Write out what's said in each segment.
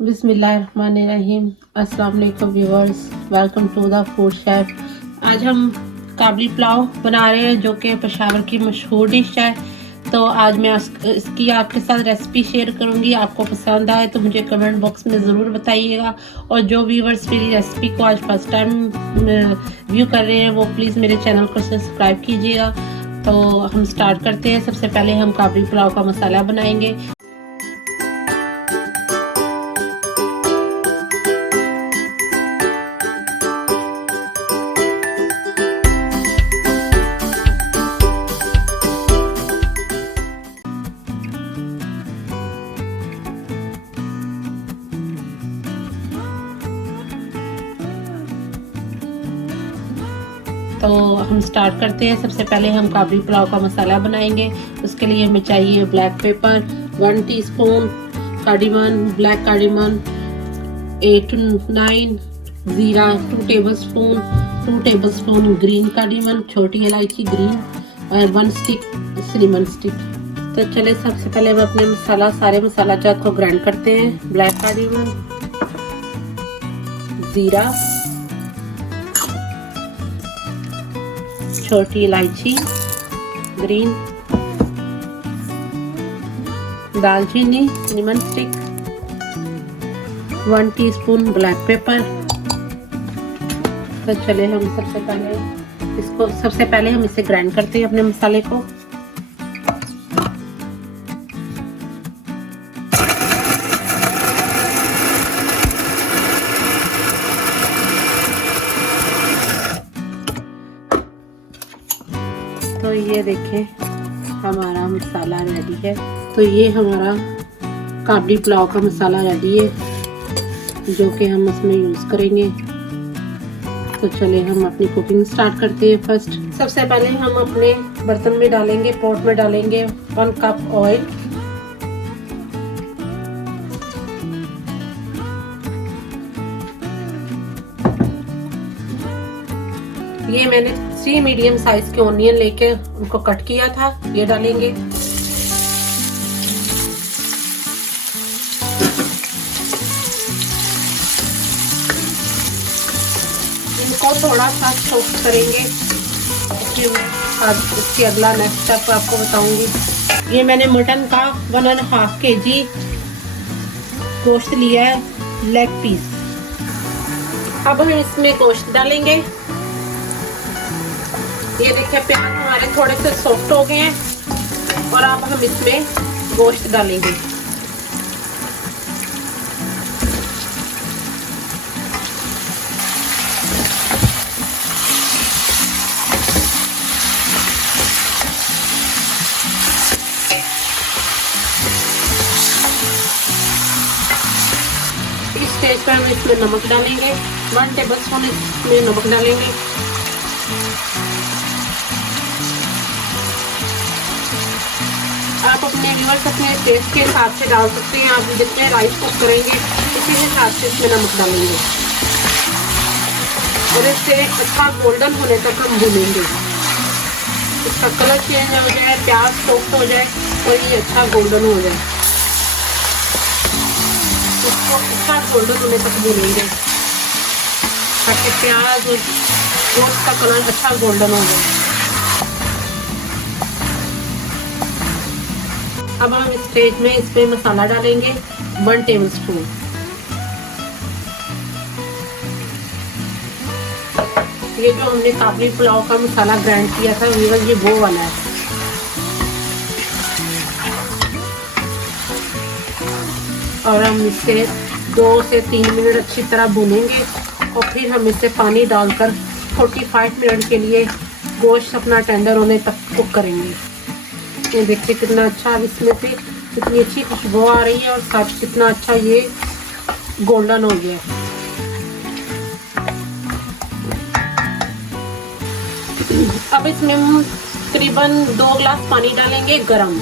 बिस्मिल्लाहिर्रहमानिर्रहीम। अस्सलाम वालेकुम viewers, welcome to the food chef. आज हम काबली पुलाव बना रहे हैं जो कि पेशावर की मशहूर डिश है। तो आज मैं इसकी आपके साथ रेसिपी शेयर करूंगी। आपको पसंद आए तो मुझे कमेंट बॉक्स में ज़रूर बताइएगा। और जो व्यूअर्स मेरी रेसिपी को आज फर्स्ट टाइम व्यू कर रहे हैं वो प्लीज़ मेरे चैनल को सब्सक्राइब कीजिएगा। तो हम स्टार्ट करते हैं। सबसे पहले हम काबली पुलाव का मसाला बनाएंगे। तो हम स्टार्ट करते हैं। सबसे पहले हम काबली पुलाव का मसाला बनाएंगे। उसके लिए हमें चाहिए black pepper 1 teaspoon, cardamom black cardamom 8 to 9, ज़ीरा 2 टेबलस्पून, 2 टेबलस्पून ग्रीन कार्डिमन छोटी इलायची ग्रीन और 1 स्टिक सिनेमन स्टिक। तो चले सबसे पहले हम अपने सारे मसाला जात को ग्राइंड करते हैं। ब्लैक कार्डिमन, ज़ीरा, छोटी इलायची ग्रीन, दालचीनी cinnamon stick, 1 teaspoon black pepper. तो चले हम सबसे पहले हम इसे ग्राइंड करते हैं अपने मसाले को। तो ये देखें हमारा मसाला रेडी है। तो ये हमारा काबली पुलाव का मसाला रेडी है जो कि हम उसमें यूज़ करेंगे। तो चले हम अपनी कुकिंग स्टार्ट करते हैं। फर्स्ट सबसे पहले हम अपने बर्तन में डालेंगे, पॉट में डालेंगे 1 कप ऑयल। ये मैंने 3 मीडियम साइज के ऑनियन लेके उनको कट किया था, ये डालेंगे। इनको थोड़ा सा सोक करेंगे। इसके अगला नेक्स्ट स्टेप आपको बताऊंगी। ये मैंने मटन का 1.5 kg गोश्त लिया है, लेग पीस। अब हम इसमें गोश्त डालेंगे। ये देखिए प्याज हमारे थोड़े से सॉफ्ट हो गए हैं और अब हम इसमें गोश्त डालेंगे। इस स्टेज पर हम इसमें नमक डालेंगे, 1 टेबलस्पून इसमें नमक डालेंगे। आप अपने व्यूअर्स अपने टेस्ट के हिसाब से डाल सकते हैं। आप जितने राइस कुक करेंगे इसी हिसाब से इसमें नमक डालेंगे और इससे अच्छा गोल्डन होने तक हम भूनेंगे। इसका कलर चेंज हो जाए, प्याज सॉफ्ट हो जाए और ये अच्छा गोल्डन हो जाए। इसको अच्छा गोल्डन होने तक भूनेंगे ताकि प्याज और गोश्त का कलर अच्छा गोल्डन हो जाए। अब हम इस स्टेज में इसमें मसाला डालेंगे 1 टेबलस्पून। ये जो हमने काबली पुलाव का मसाला ग्राइंड किया था ये वो वाला है। और हम इसे 2 से 3 मिनट अच्छी तरह भूनेंगे और फिर हम इसे पानी डालकर 45 मिनट के लिए गोश्त अपना टेंडर होने तक कुक करेंगे। ये देखिए कितना अच्छा इसमें से कितनी अच्छी खुशबू आ रही है और साथ कितना अच्छा ये गोल्डन हो गया। अब इसमें हम तकरीबन 2 गिलास पानी डालेंगे गरम,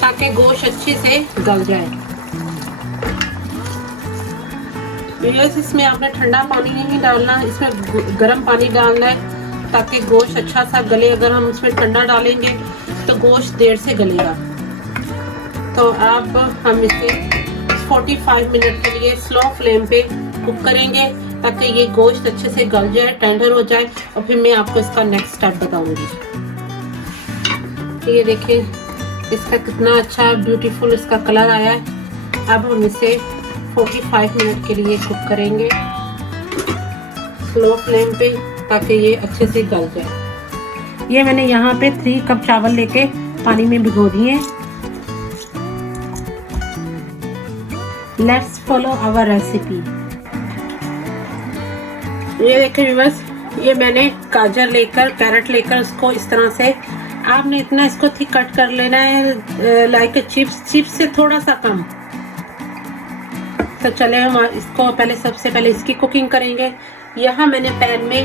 ताकि गोश्त अच्छे से गल जाए। इसमें आपने ठंडा पानी नहीं डालना, इसमें गर्म पानी डालना है ताकि गोश्त अच्छा सा गले। अगर हम इसमें ठंडा डालेंगे तो गोश्त देर से गलेगा। तो अब हम इसे 45 मिनट के लिए स्लो फ्लेम पे कुक करेंगे ताकि ये गोश्त अच्छे से गल जाए, टेंडर हो जाए, और फिर मैं आपको इसका नेक्स्ट स्टेप बताऊंगी। ये देखिए इसका कितना अच्छा ब्यूटीफुल इसका कलर आया है। अब हम इसे 45 मिनट के लिए कुक करेंगे स्लो फ्लेम पे ताकि ये अच्छे से गल जाए। ये मैंने यहाँ पे 3 कप चावल लेके पानी में भिगो दिए। Let's follow our recipe. ये देखिए व्यूअर्स, ये मैंने गाजर लेकर, कैरेट लेकर उसको इस तरह से, आपने इतना इसको थिक कट कर लेना है, लाइक चिप्स से थोड़ा सा कम। तो चले हम इसको सबसे पहले इसकी कुकिंग करेंगे। यहाँ मैंने पैन में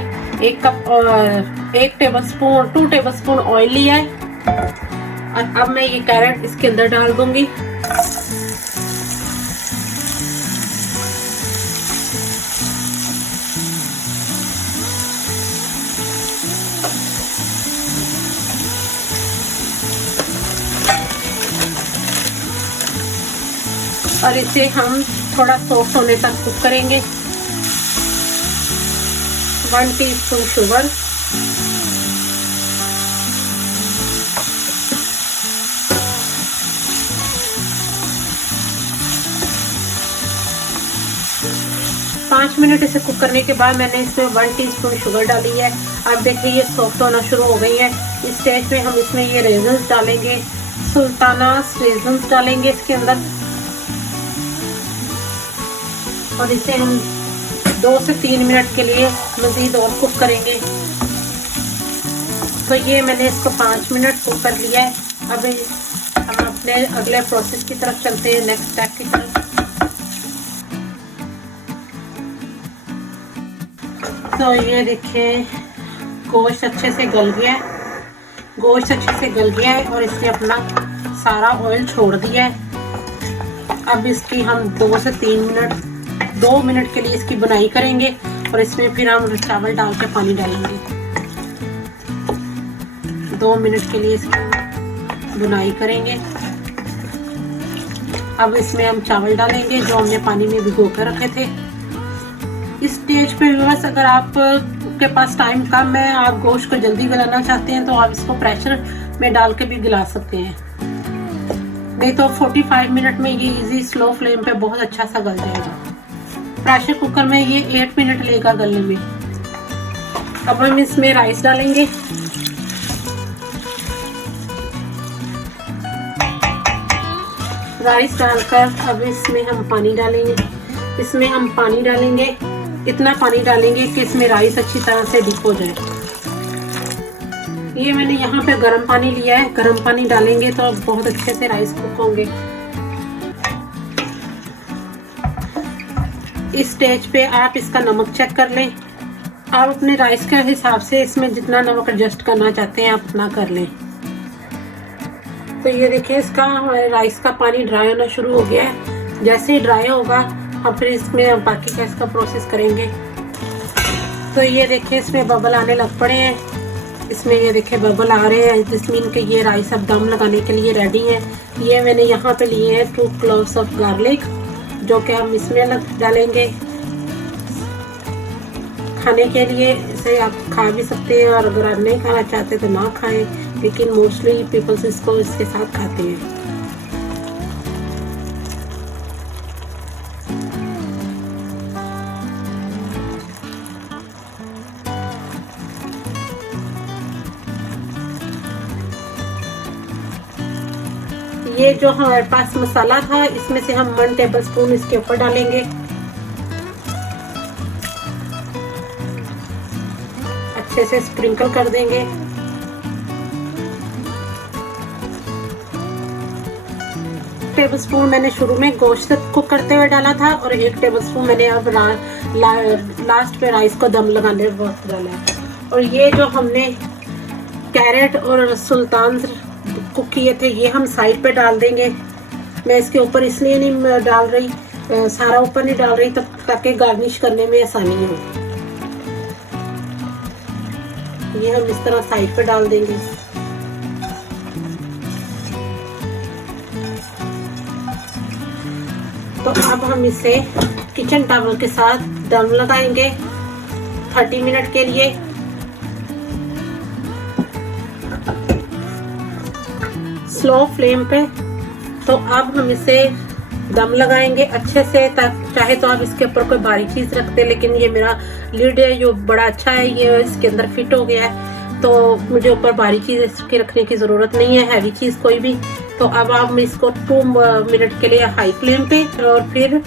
2 टेबलस्पून ऑयल लिया है, और अब मैं ये कैरेट इसके अंदर डाल दूंगी। और इसे हम थोड़ा सॉफ्ट होने तक कुक करेंगे। 1 टीस्पून शुगर, पाँच मिनट इसे कुक करने के बाद मैंने इसमें 1 टीस्पून शुगर डाली है। अब देखिए ये सॉफ्ट होना शुरू हो गई है। इस स्टेज में हम इसमें ये रेजन्स डालेंगे, सुल्तानास रेजन्स डालेंगे इसके अंदर, और इसे हम 2 से 3 मिनट के लिए मज़ीद और कुक करेंगे। तो ये मैंने इसको 5 मिनट कुक कर लिया है। अब हम अपने अगले प्रोसेस की तरफ चलते हैं, नेक्स्ट स्टेप की तरफ। तो ये देखिए गोश्त अच्छे से गल गया है, और इसने अपना सारा ऑयल छोड़ दिया है। अब इसकी हम 2 मिनट के लिए इसकी बुनाई करेंगे, और इसमें फिर हम चावल डाल के पानी डालेंगे। 2 मिनट के लिए इसकी बुनाई करेंगे। अब इसमें हम चावल डालेंगे जो हमने पानी में भिगो कर रखे थे। इस स्टेज पे व्यूअर्स, अगर आप के पास टाइम कम है, आप गोश्त को जल्दी गलाना चाहते हैं, तो आप इसको प्रेशर में डाल के भी गला सकते हैं। नहीं तो 45 मिनट में ये इजी स्लो फ्लेम पे बहुत अच्छा सा गल जाएगा। प्रेशर कुकर में ये 8 मिनट लेगा गलने में। अब हम इसमें राइस डालेंगे। राइस डालकर अब इसमें हम पानी डालेंगे। इतना पानी डालेंगे कि इसमें राइस अच्छी तरह से डिप हो जाए। ये मैंने यहाँ पे गर्म पानी लिया है, गर्म पानी डालेंगे तो बहुत अच्छे से राइस कुक होंगे। इस स्टेज पे आप इसका नमक चेक कर लें। आप अपने राइस के हिसाब से इसमें जितना नमक एडजस्ट करना चाहते हैं आप उतना कर लें। तो ये देखिए इसका हमारे राइस का पानी ड्राई होना शुरू हो गया है। जैसे ही ड्राई होगा अब फिर इसमें बाकी का इसका प्रोसेस करेंगे। तो ये देखिए इसमें बबल आने लग पड़े हैं। इसमें ये देखिए बबल आ रहे हैं, जिस मीन के ये राइस अब दम लगाने के लिए रेडी है। ये मैंने यहाँ पे लिए हैं 2 क्लोव्स ऑफ गार्लिक, जो कि हम इसमें डालेंगे खाने के लिए। इसे आप खा भी सकते हैं, और अगर आप नहीं खाना चाहते तो ना खाएं, लेकिन मोस्टली पीपल्स इसको इसके साथ खाते हैं। ये जो हमारे पास मसाला था, इसमें से हम 1 टेबलस्पून इसके ऊपर डालेंगे। अच्छे से स्प्रिंकल कर देंगे। टेबलस्पून मैंने शुरू में गोश्त कुक करते हुए डाला था, और 1 टेबलस्पून मैंने अब लास्ट पे राइस को दम लगाने वक्त डाला है। और ये जो हमने कैरेट और सुल्तान कुक किए थे, ये हम साइड पे डाल देंगे। मैं इसके ऊपर इसलिए नहीं डाल रही, सारा ऊपर नहीं डाल रही, तब ताकि गार्निश करने में आसानी हो। ये हम इस तरह साइड पे डाल देंगे। तो अब हम इसे किचन टॉवल के साथ दम लगाएंगे 30 मिनट के लिए। स्लो फ्लेम पे। तो अब हम इसे दम लगाएंगे अच्छे से। चाहे तो आप इसके ऊपर कोई भारी चीज़ रख दे, लेकिन ये मेरा लिड है जो बड़ा अच्छा है, ये इसके अंदर फिट हो गया है, तो मुझे ऊपर भारी चीज़ इसके रखने की ज़रूरत नहीं है, हैवी चीज़ कोई भी। तो अब आप इसको 2 मिनट के लिए हाई फ्लेम पे और फिर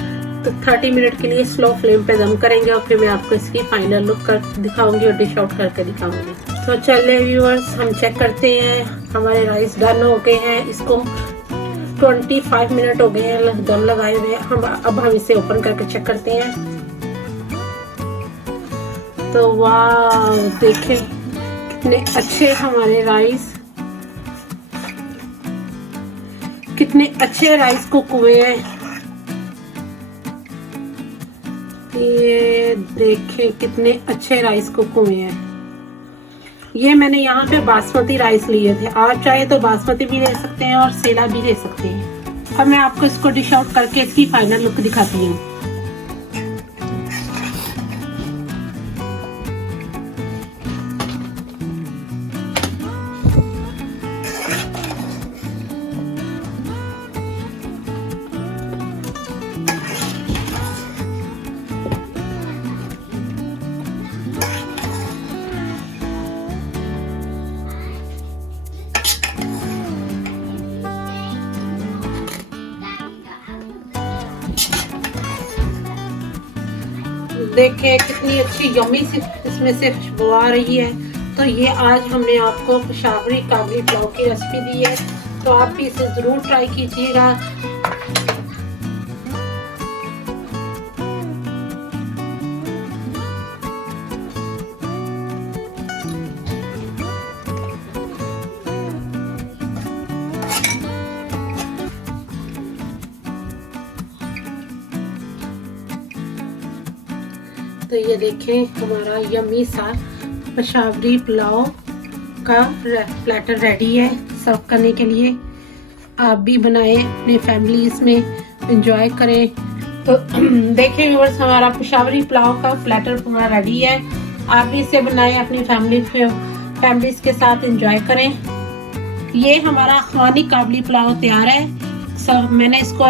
30 मिनट के लिए स्लो फ्लेम पे दम करेंगे, और फिर मैं आपको इसकी फाइनल लुक कर दिखाऊंगी और डिश आउट करके दिखाऊंगी। तो चलिए व्यूअर्स, हम चेक करते हैं। हमारे राइस डन हो गए हैं। इसको 25 मिनट हो गए हैं दम लगाए हुए। अब हम इसे ओपन करके चेक करते हैं। तो वाह, देखें कितने अच्छे हमारे राइस, कितने अच्छे राइस कुक हुए हैं। ये देखें कितने अच्छे राइस कुक हुए हैं। ये मैंने यहाँ पे बासमती राइस लिए थे, आप चाहे तो बासमती भी ले सकते हैं और सेला भी ले सकते हैं। अब मैं आपको इसको डिश आउट करके इसकी फाइनल लुक दिखाती हूँ। देखें कितनी अच्छी यम्मी सी इसमें से खुशबू आ रही है। तो ये आज हमने आपको पेशावरी काबली पुलाव की रेसिपी दी है, तो आप भी इसे ज़रूर ट्राई कीजिएगा। तो ये देखें हमारा यम्मी सा पेशावरी पुलाव का प्लेटर रेडी है सर्व करने के लिए। आप भी बनाएं, अपने फैमिली इसमें एंजॉय करें। तो देखें व्यूअर्स, हमारा पेशावरी पुलाव का प्लेटर पूरा रेडी है। आप भी इसे बनाएं, अपनी फैमिलीज के साथ एंजॉय करें। ये हमारा खानी काबली पुलाव तैयार है। सब मैंने इसको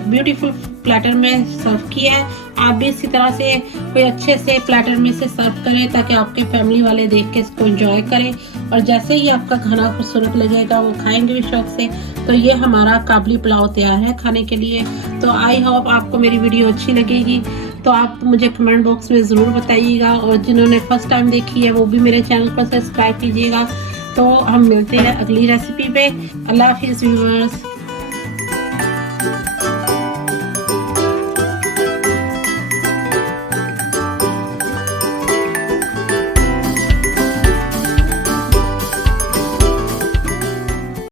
ब्यूटीफुल प्लेटर में सर्व किया है। आप भी इसी तरह से कोई अच्छे से प्लेटर में से सर्व करें, ताकि आपके फैमिली वाले देख के इसको एंजॉय करें, और जैसे ही आपका खाना खूबसूरत लगेगा वो खाएंगे भी शौक से। तो ये हमारा काबली पुलाव तैयार है खाने के लिए। तो आई होप आपको मेरी वीडियो अच्छी लगेगी। तो आप मुझे कमेंट बॉक्स में ज़रूर बताइएगा, और जिन्होंने फर्स्ट टाइम देखी है वो भी मेरे चैनल को सब्सक्राइब कीजिएगा। तो हम मिलते हैं अगली रेसिपी पे। अल्लाह हाफिज़ व्यूअर्स।